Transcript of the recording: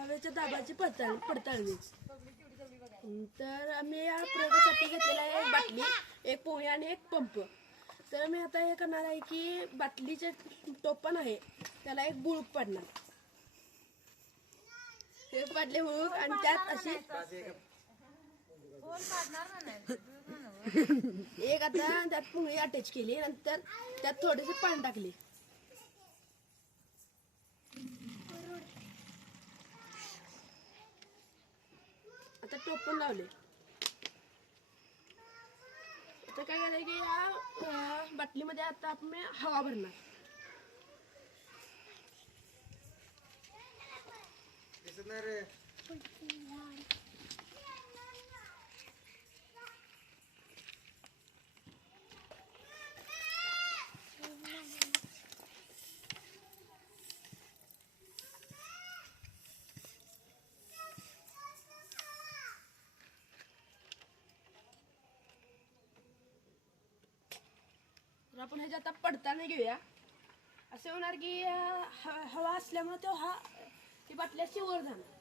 हवेच्या दाबाची पडताळणी. तर आम्ही या प्रयोगासाठी घेतलेला आहे एक बाटली, एक पोहे आणि एक पंप. तर मी आता हे करणार आहे की बाटलीचे टोपण आहे त्याला एक बुळूक पाडणार. हे पाडले बुळूक आणि त्यात अशी एक आता त्यात पुंगळी अटॅच केली. नंतर त्यात थोडेसे पाणी टाकले. आता टोपण लावले. आता काय करायचं की या बाटलीमध्ये आता आपण हवा भरणार. तर आपण ह्याच्या आता पडताना घेऊया. असे होणार की हवा असल्यामुळे तो ती बाटली अशी वर जाणार.